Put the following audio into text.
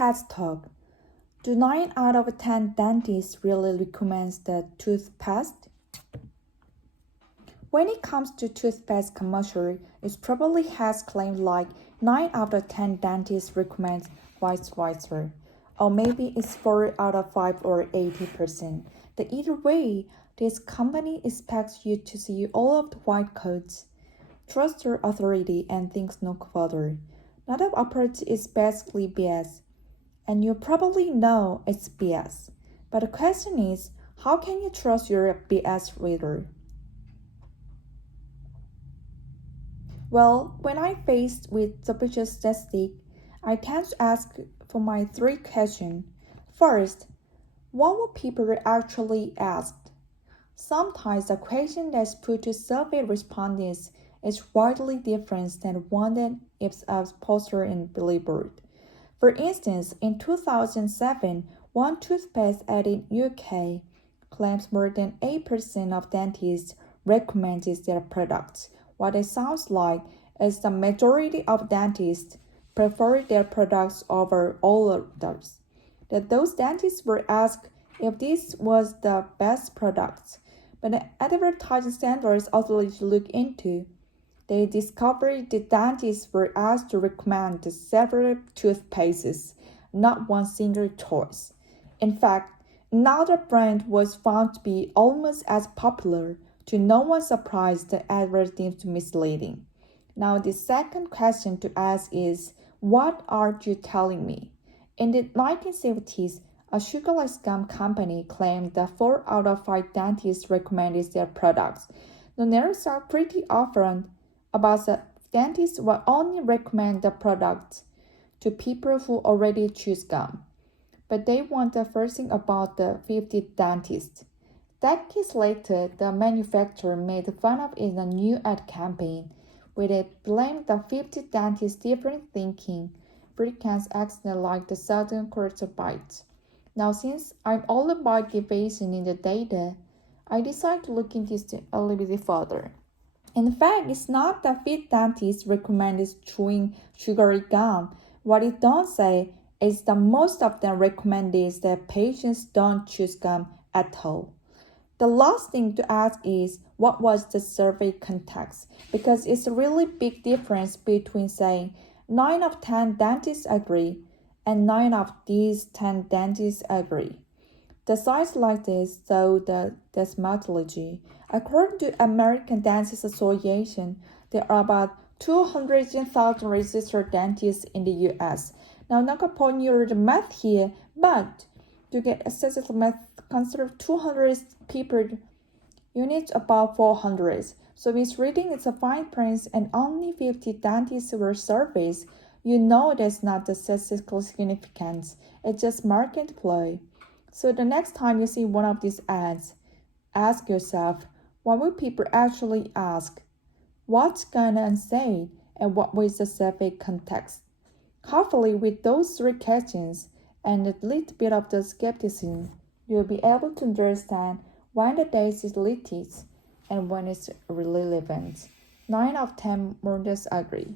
TED Talk. Do 9 out of 10 dentists really recommend the toothpaste? When it comes to toothpaste commercial, it probably has claims like 9 out of 10 dentists recommend vice versa. Or maybe it's 4 out of 5 or 80%. But either way, this company expects you to see all of the white coats, trust their authority, and think no further. That approach is basically BS. And you probably know it's BS. But the question is, how can you trust your BS reader? Well, when I'm faced with suspicious statistics, I tend to ask for my 3 questions. First, what would people actually ask? Sometimes the question that's put to survey respondents is widely different than one that is posted in Billboard. For instance, in 2007, one toothpaste ad in UK claims more than 8% of dentists recommended their products. What it sounds like is the majority of dentists prefer their products over all others. That those dentists were asked if this was the best product, but the advertising standards authorities look into. They discovered the dentists were asked to recommend several toothpastes, not one single choice. In fact, another brand was found to be almost as popular. To no one's surprise, the advert seems misleading. Now, the second question to ask is, what are you telling me? In the 1970s, a sugarless gum company claimed that 4 out of 5 dentists recommended their products. The narratives are pretty often about the dentists will only recommend the product to people who already chew gum. But they want the first thing about the 50 dentists. Decades later, the manufacturer made fun of it in a new ad campaign, where it blamed the 50 dentists' different thinking, Britain's accent like the southern quarter bites. Now, since I'm all about deviation in the data, I decided to look into this a little bit further. In fact, it's not that 50 dentists recommend chewing sugary gum. What it don't say is that most of them recommend that patients don't chew gum at all. The last thing to ask is, what was the survey context? Because it's a really big difference between saying 9 of 10 dentists agree and 9 of these 10 dentists agree. The sites like this show the methodology. According to American Dentists Association, there are about 200,000 registered dentists in the US. Now, I'm not going to point you the math here, but to get access to math, consider 200 people, you need about 400. So misreading is a fine print and only 50 dentists were surveyed. You know that's not the statistical significance. It's just market play. So the next time you see one of these ads, ask yourself, what will people actually ask? What's gonna say? And what was the survey context? Hopefully with those 3 questions and a little bit of the skepticism, you'll be able to understand when the data is legit and when it's relevant. 9 of 10 more agree.